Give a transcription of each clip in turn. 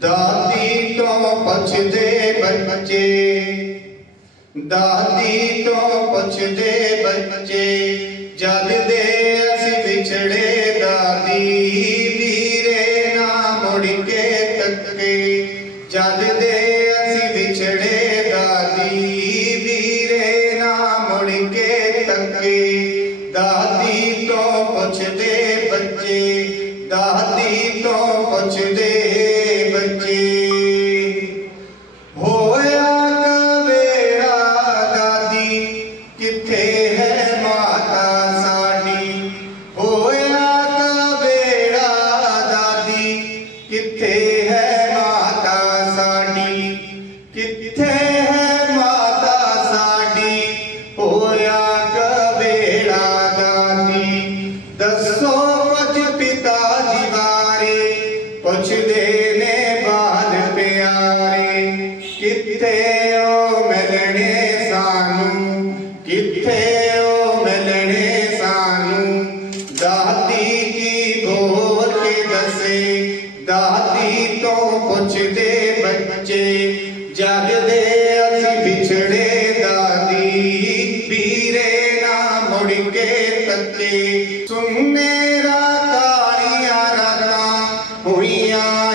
ਦਾਦੀ ਤੋਂ ਪੁੱਛਦੇ ਬੱਚੇ। ਦਾਦੀ ਤੋਂ ਪੁੱਛਦੇ ਬੱਚੇ। ਜਦ ਦੇ ਅਸੀਂ ਵਿਛੜੇ ਦਾਦੀ ਵੀਰੇ ਨਾ ਮੁੜ ਕੇ ਤੱਕੇ। ਜਦ ਦੇ ਅਸੀਂ ਵਿਛੜੇ ਦਾਦੀ ਵੀਰੇ ਨਾ ਮੁੜ ਕੇ ਤੱਕੇ। ਦਾਦੀ ਤੋਂ ਪੁੱਛਦੇ ਬੱਚੇ। ਦਾਦੀ ਤੋਂ ਪੁੱਛਦੇ ਕੇ ਤੱਕੇ ਸੁਣ ਮੇਰਾ ਕਾਲੀਆਂ ਰਾਤਾਂ ਹੋਈਆਂ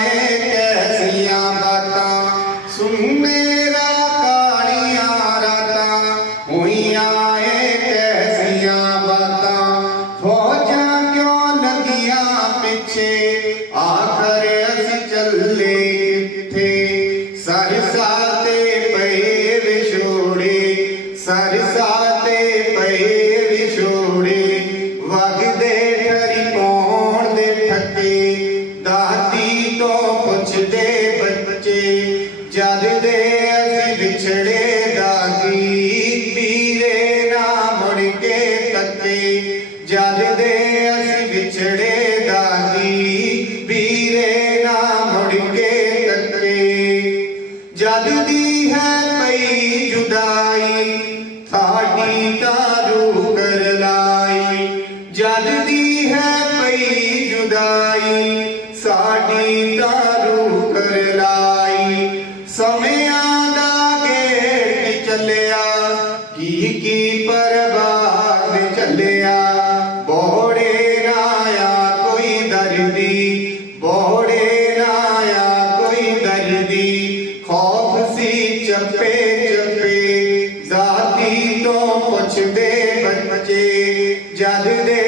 ਜਦ ਦੇ ਅਸੀਂ ਵਿਛੜੇ ਦਾਦੀ ਵੀਰੇ ਨਾ ਮੁੜ ਕੇ ਤੱਕੇ ਜਦ ਦੇ ਅਸੀਂ ਵਿਛੜੇ ਦਾਦੀ ਵੀਰੇ ਨਾ ਮੁੜ ਕੇ ਤੱਕੇ ਜਦ ਦੀ ਹੈ ਪਈ ਜੁਦਾਈ, ਸਾਡੀ ਤਾਂ ਰੂਹ ਚੱਲਿਆ, ਕੀ ਕੀ ਪਰਵਾਹ ਚੱਲਿਆ? ਬੋੜੇ ਨਾ ਆ ਕੋਈ ਦਰਦੀ, ਬੋੜੇ ਨਾ ਆ ਕੋਈ ਦਰਦੀ। ਖੌਫ ਸੀ ਚੱਪੇ ਚੱਪੇ, ਜ਼ਾਤੀ ਤੋਂ ਪੁੱਛਦੇ ਬੱਚੇ, ਜਦ ਦੇ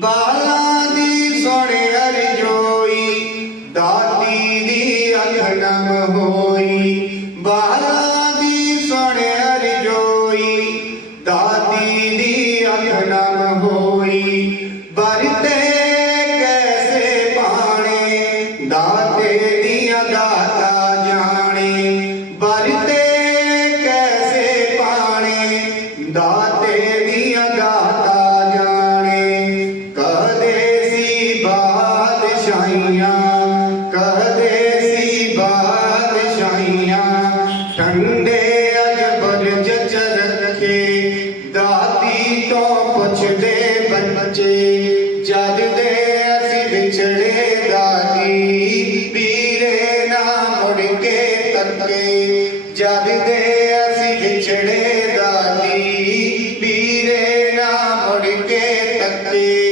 Bala ਬਾਦਸ਼ਾਹੀਆਂ ਕਦੇ ਸੀ ਬਾਦਸ਼ਾਹੀਆਂ, ਠੰਡੇ ਅਜਬਰ ਜਚ ਰੱਖੇ, ਦਾਤੀ ਤੋਂ ਪੁੱਛਦੇ ਬੱਚੇ, ਜਦ ਦੇ ਅਸੀਂ ਵਿਛੜੇ ਦਾਦੀ ਪੀਰੇ ਨਾ ਮੁੜ ਕੇ ਤੱਕੇ ਜਦ ਦੇ ਅਸੀਂ ਵਿਛੜੇ ਦਾਦੀ ਪੀਰੇ ਨਾ ਮੁੜ ਕੇ ਤੱਕੇ